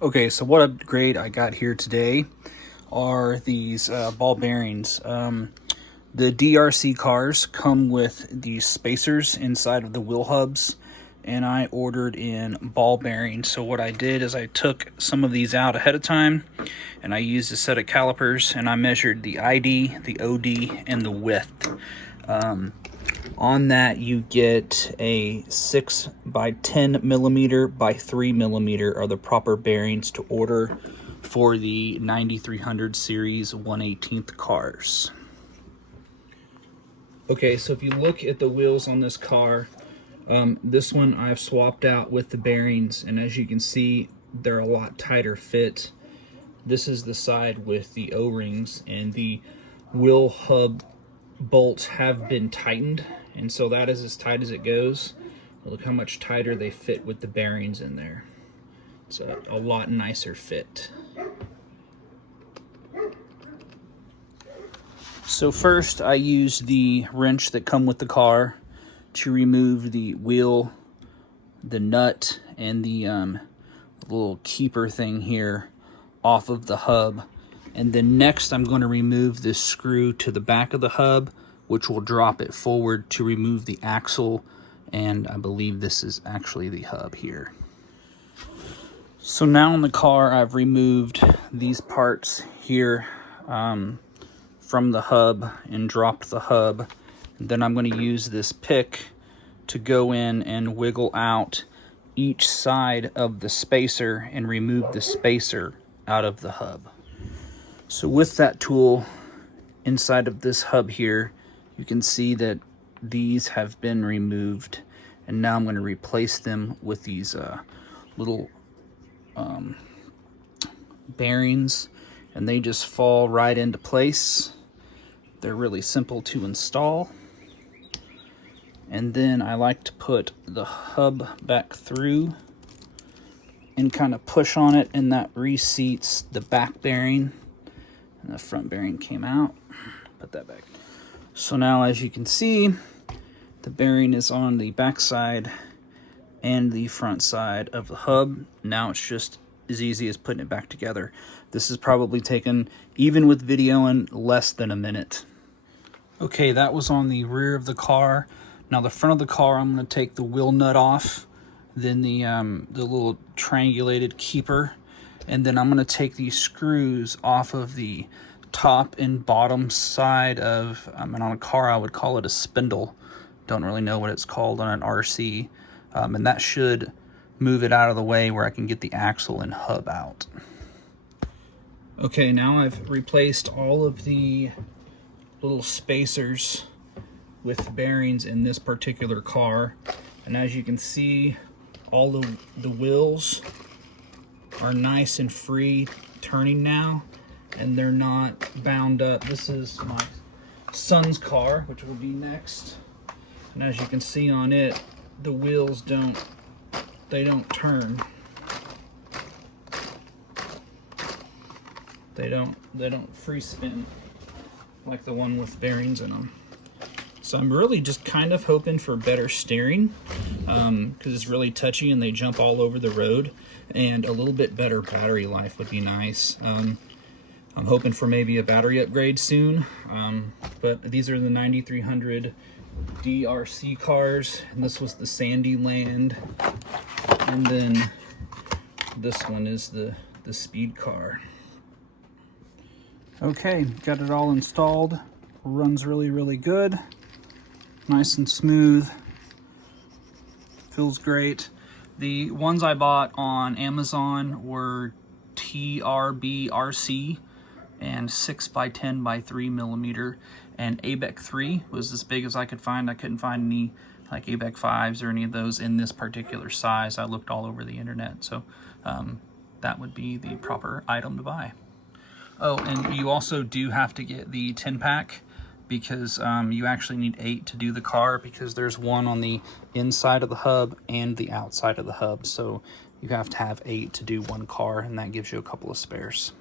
Okay, so what upgrade I got here today are these ball bearings. The DRC cars come with these spacers inside of the wheel hubs, and I ordered in ball bearings. So what I did is I took some of these out ahead of time, and I used a set of calipers, and I measured the ID, the OD, and the width. On that, you get a 6 by 10 millimeter by 3 millimeter are the proper bearings to order for the 9300 series 1/18 cars. Okay, so if you look at the wheels on this car, this one I've swapped out with the bearings, and as you can see, they're a lot tighter fit. This is the side with the O-rings, and the wheel hub bolts have been tightened, and so that is as tight as it goes. Look how much tighter they fit with the bearings in there. It's a lot nicer fit. So first I used the wrench that come with the car to remove the wheel, the nut, and the little keeper thing here off of the hub. And then next I'm going to remove this screw to the back of the hub, which will drop it forward to remove the axle, and I believe this is actually the hub here. So now in the car I've removed these parts here from the hub and dropped the hub. And then I'm going to use this pick to go in and wiggle out each side of the spacer and remove the spacer out of the hub. So with that tool inside of this hub here, you can see that these have been removed, and now I'm going to replace them with these little bearings, and they just fall right into place. They're really simple to install. And then I like to put the hub back through and kind of push on it, and that reseats the back bearing, and the front bearing came out. Put that back. So now, as you can see, the bearing is on the back side and the front side of the hub. Now it's just as easy as putting it back together. This has probably taken, even with videoing, less than a minute. Okay, that was on the rear of the car. Now the front of the car, I'm going to take the wheel nut off, then the little triangulated keeper, and then I'm going to take these screws off of the top and bottom side of, and on a car I would call it a spindle. Don't really know what it's called on an RC. And that should move it out of the way where I can get the axle and hub out. Okay, now I've replaced all of the little spacers with bearings in this particular car, and as you can see, all the wheels are nice and free turning now, and they're not bound up. This is my son's car, which will be next, and as you can see on it, the wheels don't turn. They don't free spin like the one with bearings in them. So I'm really just kind of hoping for better steering, because it's really touchy and they jump all over the road, and a little bit better battery life would be nice. I'm hoping for maybe a battery upgrade soon, but these are the 9300 DRC cars, and this was the Sandy Land, and then this one is the speed car. Okay, got it all installed. Runs really good. Nice and smooth. Feels great. The ones I bought on Amazon were TRB RC and 6 by 10 by 3 millimeter, and ABEC 3 was as big as I could find. I couldn't find any like ABEC 5s or any of those in this particular size. I looked all over the internet, so that would be the proper item to buy. Oh, and you also do have to get the 10-pack, because you actually need 8 to do the car, because there's one on the inside of the hub and the outside of the hub. So you have to have 8 to do one car, and that gives you a couple of spares.